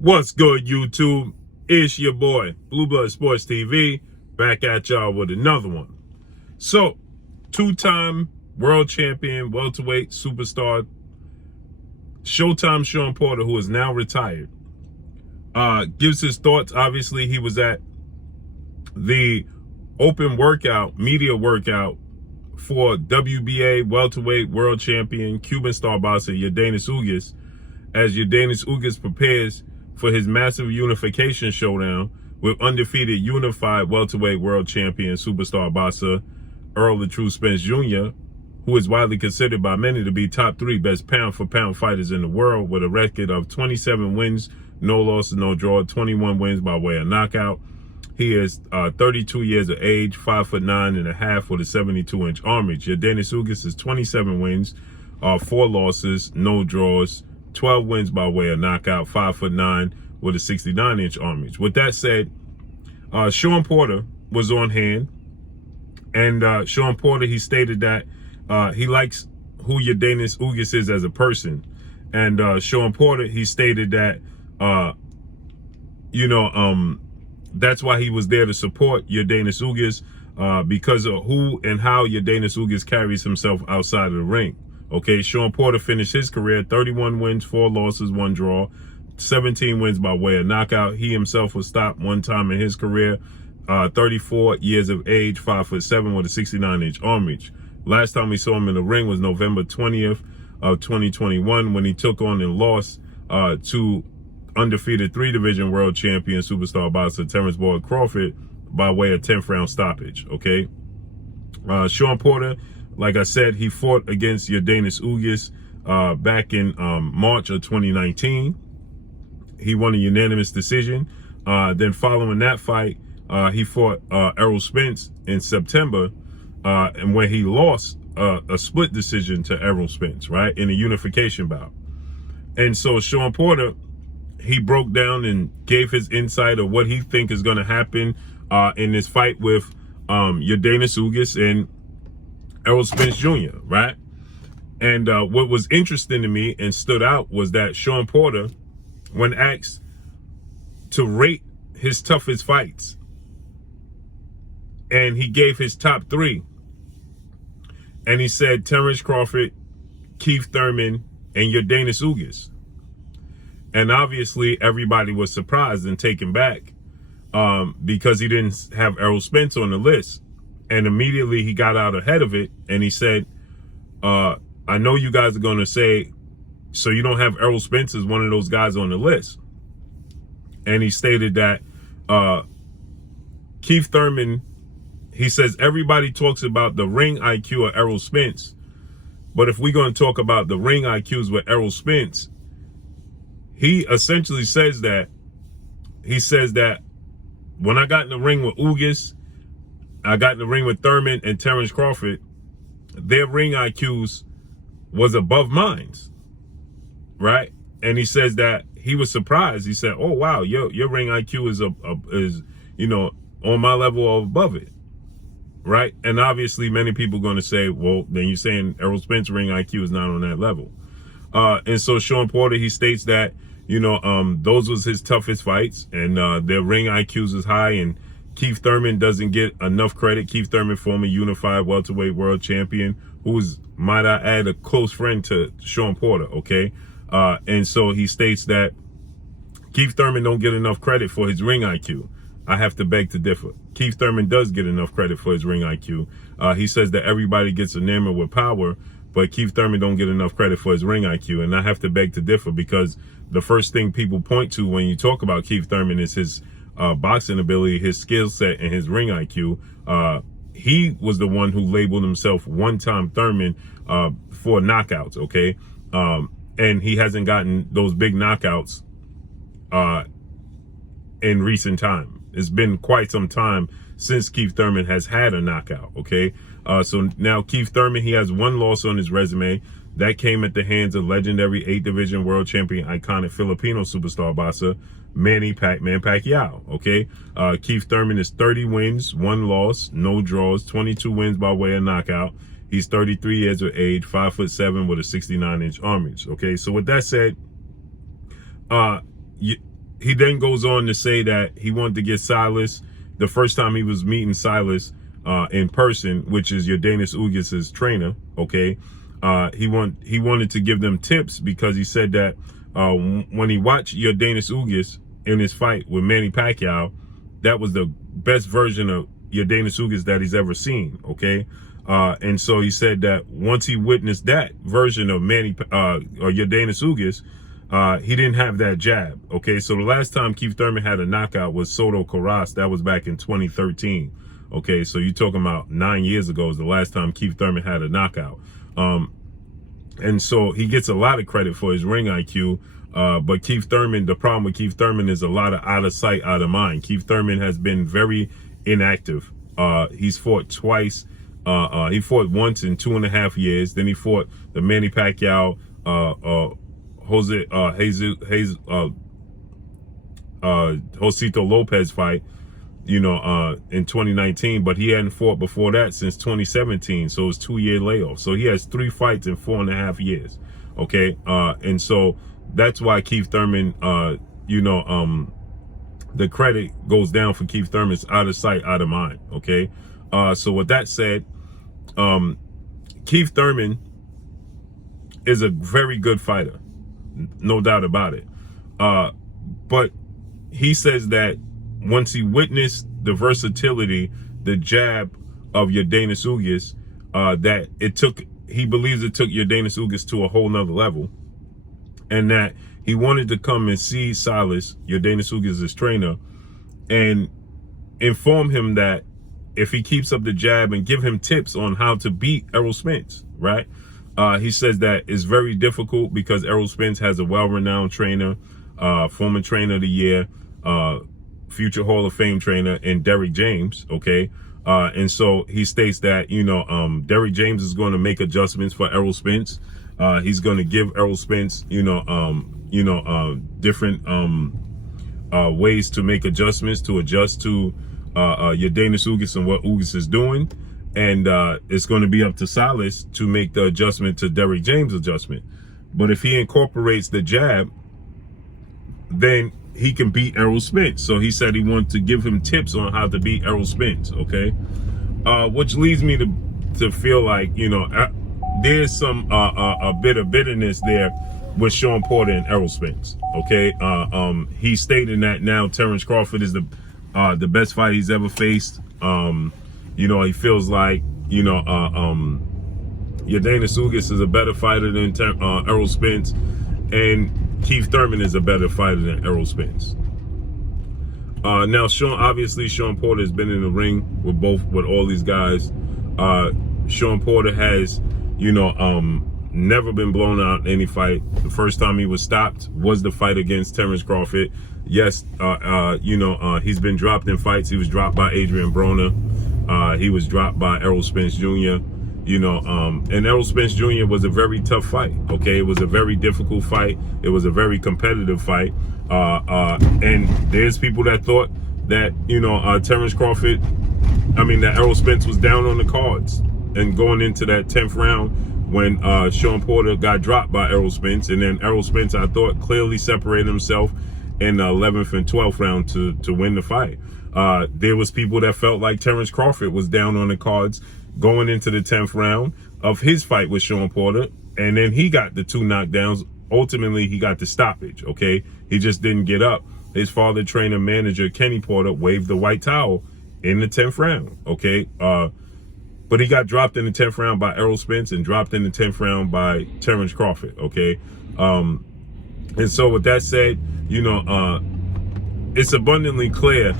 What's good, YouTube? It's your boy, Blue Blood Sports TV, back at y'all with another one. So, two-time world champion, welterweight superstar, Showtime Shawn Porter, who is now retired, gives his thoughts. Obviously, he was at the open workout, media workout for WBA welterweight world champion, Cuban star boxer Yordenis Ugas, as Yordenis Ugas prepares for his massive unification showdown with undefeated unified welterweight world champion superstar boxer Errol Spence Jr., who is widely considered by many to be top 3 best pound-for-pound fighters in the world, with a record of 27 wins, no losses, no draw, 21 wins by way of knockout. He is 32 years of age, 5'9.5" with a 72-inch arm reach. Yordenis Ugas is 27 wins, 4 losses, no draws, 12 wins by way of knockout, 5'9" with a 69-inch arm reach. With that said, Shawn Porter was on hand, and Shawn Porter, he stated that he likes who Yordenis Ugas is as a person. And Shawn Porter, he stated that, that's why he was there to support Yordenis Ugas, because of who and how Yordenis Ugas carries himself outside of the ring. Okay, Shawn Porter finished his career 31 wins, 4 losses, 1 draw, 17 wins by way of knockout. He himself was stopped one time in his career, 34 years of age, 5'7" with a 69-inch arm reach. Last time we saw him in the ring was November 20th of 2021, when he took on and lost to undefeated 3-division world champion superstar boxer Terence Crawford by way of 10th round stoppage. Okay, Shawn Porter, like I said, he fought against Yordenis Ugas back in March of 2019. He won a unanimous decision. Then following that fight, he fought Errol Spence in September, and when he lost a split decision to Errol Spence, right, in a unification bout. And so Shawn Porter, he broke down and gave his insight of what he think is going to happen in this fight with Yordenis Ugas and Errol Spence Jr., right? And what was interesting to me and stood out was that Shawn Porter, when asked to rate his toughest fights, and he gave his top 3, and he said Terence Crawford, Keith Thurman, and Yordenis Ugas. And obviously everybody was surprised and taken back because he didn't have Errol Spence on the list. And immediately he got out ahead of it, and he said, I know you guys are going to say, so you don't have Errol Spence as one of those guys on the list. And he stated that Keith Thurman, he says, everybody talks about the ring IQ of Errol Spence, but if we're going to talk about the ring IQs with Errol Spence, he essentially says that, when I got in the ring with Ugas, I got in the ring with Thurman and Terence Crawford, their ring IQs was above mine, right? And he says that he was surprised. He said, "Oh wow, your ring IQ is on my level or above it," right? And obviously, many people are going to say, "Well, then you're saying Errol Spence ring IQ is not on that level." And so Shawn Porter, he states that those was his toughest fights, and their ring IQs is high, and Keith Thurman doesn't get enough credit. Keith Thurman, former unified welterweight world champion, who is, might I add, a close friend to Shawn Porter, okay? And so he states that Keith Thurman don't get enough credit for his ring IQ. I have to beg to differ. Keith Thurman does get enough credit for his ring IQ. He says that everybody gets enamored with power, but Keith Thurman don't get enough credit for his ring IQ. And I have to beg to differ, because the first thing people point to when you talk about Keith Thurman is his boxing ability, his skill set, and his ring IQ. He was the one who labeled himself one-time Thurman for knockouts, okay? And he hasn't gotten those big knockouts in recent time. It's been quite some time since Keith Thurman has had a knockout, okay? So now Keith Thurman, he has 1 loss on his resume. That came at the hands of legendary 8-division world champion, iconic Filipino superstar boxer Manny Pac-Man Pacquiao, okay? Keith Thurman is 30 wins, 1 loss, no draws, 22 wins by way of knockout. He's 33 years of age, 5'7" with a 69-inch arm reach, okay? So with that said, he then goes on to say that he wanted to get Silas, the first time he was meeting Silas in person, which is Yordenis Ugas' trainer, okay? He wanted to give them tips because he said that when he watched Yordenis Ugas in his fight with Manny Pacquiao, that was the best version of Yordenis Ugas that he's ever seen, okay? And so he said that once he witnessed that version of or Yordenis Ugas, he didn't have that jab, okay? So the last time Keith Thurman had a knockout was Soto Carras. That was back in 2013, okay? So you're talking about 9 years ago is the last time Keith Thurman had a knockout. And so he gets a lot of credit for his ring IQ, but Keith Thurman, the problem with Keith Thurman is a lot of out of sight, out of mind. Keith Thurman has been very inactive. He's fought twice. He fought once in 2.5 years. Then he fought the Manny Pacquiao, Josito Lopez fight, you know, in 2019, but he hadn't fought before that since 2017. So it was 2-year layoff. So he has 3 fights in 4.5 years. Okay. And so that's why Keith Thurman, you know, the credit goes down for Keith Thurman's out of sight, out of mind. Okay. So with that said, Keith Thurman is a very good fighter, no doubt about it. But he says that once he witnessed the versatility, the jab of Yordenis Ugas, that he believes it took Yordenis Ugas to a whole nother level, and that he wanted to come and see Silas, Yordenis Ugas' trainer, and inform him that if he keeps up the jab and give him tips on how to beat Errol Spence, right? He says that it's very difficult because Errol Spence has a well-renowned trainer, former trainer of the year, future Hall of Fame trainer, in Derrick James, okay? And so he states that, you know, Derrick James is going to make adjustments for Errol Spence. He's going to give Errol Spence, different ways to make adjustments, to adjust to Yordenis Ugas and what Ugas is doing. And it's going to be up to Silas to make the adjustment to Derrick James' adjustment. But if he incorporates the jab, then he can beat Errol Spence. So he said he wanted to give him tips on how to beat Errol Spence, okay? Which leads me to feel like, you know, there's some a bit of bitterness there with Shawn Porter and Errol Spence, okay? He's stating that now Terence Crawford is the best fight he's ever faced. You know, he feels like, you know, Yordenis Ugas is a better fighter than Errol Spence, and Keith Thurman is a better fighter than Errol Spence. Now, obviously, Shawn Porter has been in the ring with all these guys. Shawn Porter has, you know, never been blown out in any fight. The first time he was stopped was the fight against Terence Crawford. Yes, you know, he's been dropped in fights. He was dropped by Adrian Broner. He was dropped by Errol Spence Jr., you know, and Errol Spence Jr. was a very tough fight, okay? It was a very difficult fight. It was a very competitive fight. And there's people that thought that, you know, that Errol Spence was down on the cards. And going into that 10th round when Shawn Porter got dropped by Errol Spence, and then Errol Spence, I thought, clearly separated himself in the 11th and 12th round to win the fight. There was people that felt like Terence Crawford was down on the cards going into the 10th round of his fight with Shawn Porter, and then he got the 2 knockdowns. Ultimately, he got the stoppage, okay? He just didn't get up. His father, trainer, manager, Kenny Porter, waved the white towel in the 10th round, okay? But he got dropped in the 10th round by Errol Spence and dropped in the 10th round by Terence Crawford, okay? And so with that said, you know, it's abundantly clear,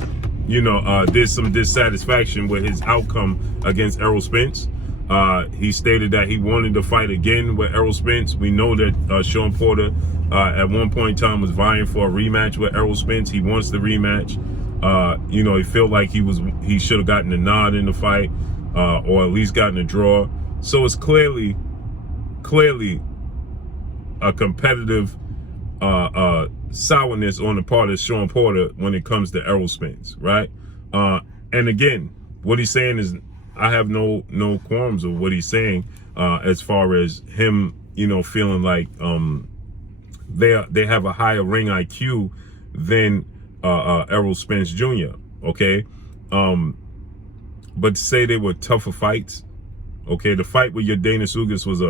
you know, there's some dissatisfaction with his outcome against Errol Spence. He stated that he wanted to fight again with Errol Spence. We know that Shawn Porter at one point in time was vying for a rematch with Errol Spence. He wants the rematch. You know, he felt like he should have gotten a nod in the fight, or at least gotten a draw. So it's clearly a competitive sourness on the part of Shawn Porter when it comes to Errol Spence, right? And again, what he's saying is, I have no qualms of what he's saying, as far as him, you know, feeling like they have a higher ring IQ than Errol Spence Jr., okay? But to say they were tougher fights, okay, the fight with Yordenis Ugas was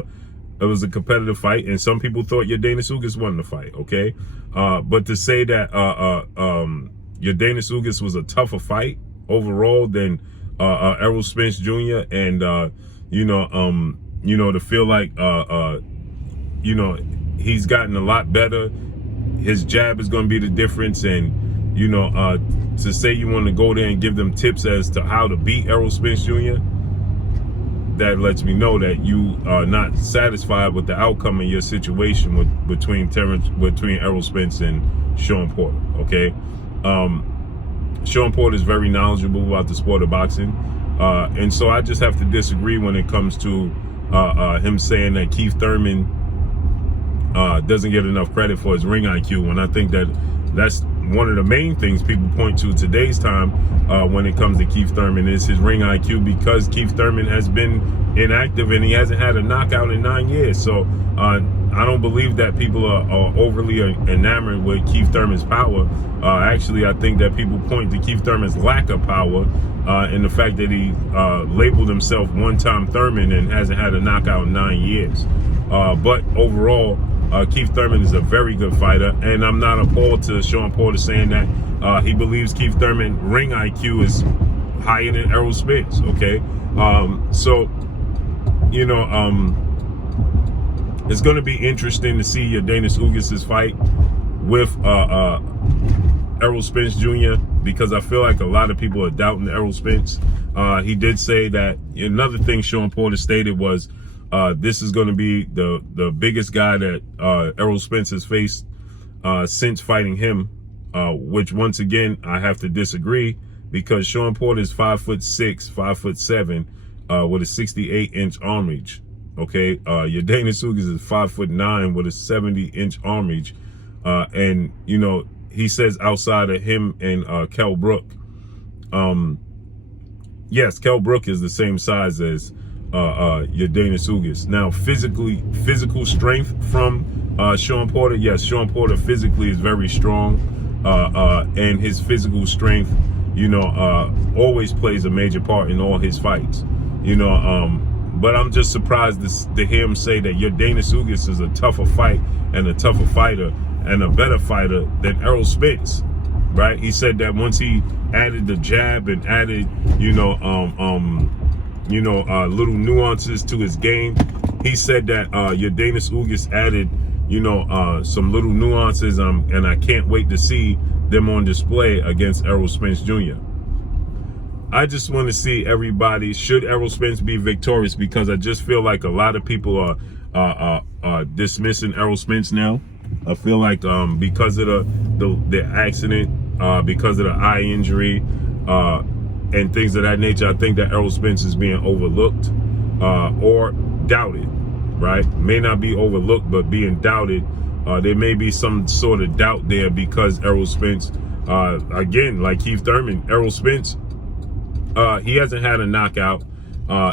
a competitive fight, and some people thought Yordenis Ugas won the fight, okay? But to say that Yordenis Ugas was a tougher fight overall than Errol Spence Jr., and to feel like he's gotten a lot better. His jab is going to be the difference, and to say you want to go there and give them tips as to how to beat Errol Spence Jr., that lets me know that you are not satisfied with the outcome in your situation between Errol Spence and Shwn Porter, okay? Shwn Porter is very knowledgeable about the sport of boxing, and so I just have to disagree when it comes to him saying that Keith Thurman doesn't get enough credit for his ring IQ, and I think that that's one of the main things people point to today's time when it comes to Keith Thurman is his ring IQ, because Keith Thurman has been inactive and he hasn't had a knockout in 9 years. So I don't believe that people are overly enamored with Keith Thurman's power. Actually, I think that people point to Keith Thurman's lack of power and the fact that he labeled himself one-time Thurman and hasn't had a knockout in 9 years. But overall, Keith Thurman is a very good fighter, and I'm not appalled to Shwn Porter saying that he believes Keith Thurman ring IQ is higher than Errol Spence, okay? So, it's going to be interesting to see Yordenis Ugas' fight with Errol Spence Jr., because I feel like a lot of people are doubting Errol Spence. He did say that another thing Shwn Porter stated was this is going to be the biggest guy that Errol Spence has faced since fighting him, which once again I have to disagree, because Shwn Porter is 5'6", 5'7", with a 68-inch arm reach. Okay, Yordenis Ugas is 5'9" with a 70-inch arm reach, and he says outside of him and Kell Brook, yes, Kell Brook is the same size as Yordenis Ugas. Now, physical strength from Shwn Porter, yes, Shwn Porter physically is very strong, and his physical strength, always plays a major part in all his fights, but I'm just surprised to hear him say that Yordenis Ugas is a tougher fight and a tougher fighter and a better fighter than Errol Spence, right? He said that once he added the jab and added, little nuances to his game. He said that Yordenis Ugas added, some little nuances, and I can't wait to see them on display against Errol Spence Jr. I just want to see everybody, should Errol Spence be victorious, because I just feel like a lot of people are dismissing Errol Spence now. I feel like because of the accident, because of the eye injury, and things of that nature, I think that Errol Spence is being overlooked or doubted, right? May not be overlooked, but being doubted. There may be some sort of doubt there because Errol Spence, again, like Keith Thurman, Errol Spence, he hasn't had a knockout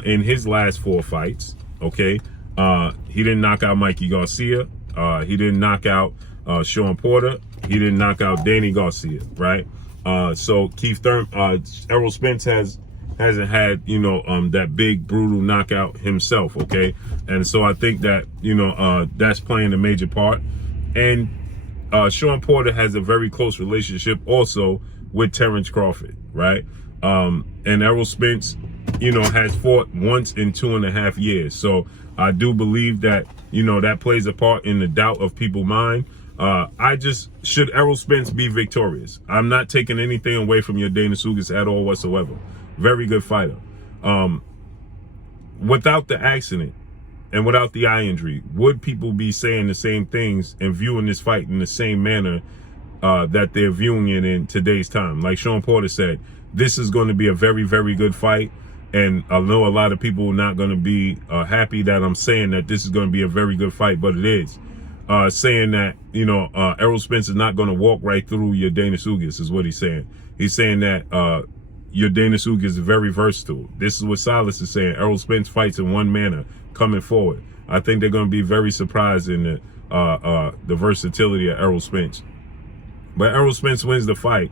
in his last 4 fights, okay? He didn't knock out Mikey Garcia. He didn't knock out Shwn Porter. He didn't knock out Danny Garcia, right? So Errol Spence hasn't had, that big brutal knockout himself, okay? And so I think that, that's playing a major part. And Shwn Porter has a very close relationship also with Terence Crawford, right? And Errol Spence, has fought once in 2.5 years. So I do believe that, that plays a part in the doubt of people's mind. Should Errol Spence be victorious? I'm not taking anything away from Yordenis Ugas at all whatsoever. Very good fighter. Without the accident and without the eye injury, would people be saying the same things and viewing this fight in the same manner that they're viewing it in today's time? Like Shwn Porter said, this is going to be a very, very good fight. And I know a lot of people are not going to be happy that I'm saying that this is going to be a very good fight, but it is. Saying that, Errol Spence is not going to walk right through Yordenis Ugas is what he's saying. He's saying that Yordenis Ugas is very versatile. This is what Silas is saying. Errol Spence fights in one manner coming forward. I think they're going to be very surprised in the versatility of Errol Spence. But Errol Spence wins the fight.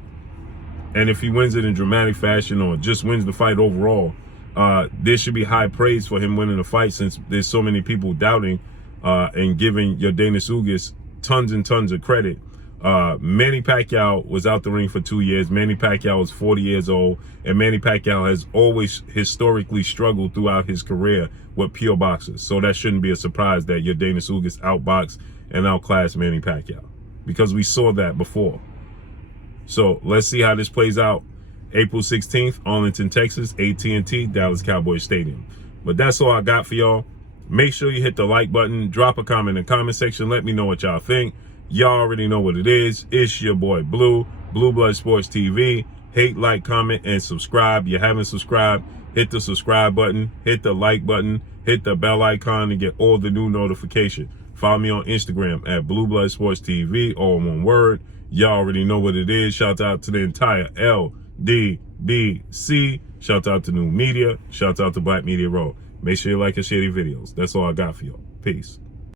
And if he wins it in dramatic fashion or just wins the fight overall, there should be high praise for him winning the fight, since there's so many people doubting and giving Yordenis Ugas tons and tons of credit. Manny Pacquiao was out the ring for 2 years. Manny Pacquiao is 40 years old, and Manny Pacquiao has always historically struggled throughout his career with pure boxers. So that shouldn't be a surprise that Yordenis Ugas outboxed and outclassed Manny Pacquiao, because we saw that before. So let's see how this plays out. April 16th, Arlington, Texas, AT&T, Dallas Cowboys Stadium. But that's all I got for y'all. Make sure you hit the like button, drop a comment in the comment section. Let me know what y'all think. Y'all already know what it is. It's your boy Blue, Blue Blood Sports TV. Hate, like, comment, and subscribe. You haven't subscribed, hit the subscribe button, hit the like button, hit the bell icon to get all the new notifications. Follow me on Instagram at Blue Blood Sports TV, all one word. Y'all already know what it is. Shout out to the entire LDBC. Shout out to New Media. Shout out to Black Media Row. Make sure you like and share these videos. That's all I got for y'all. Peace.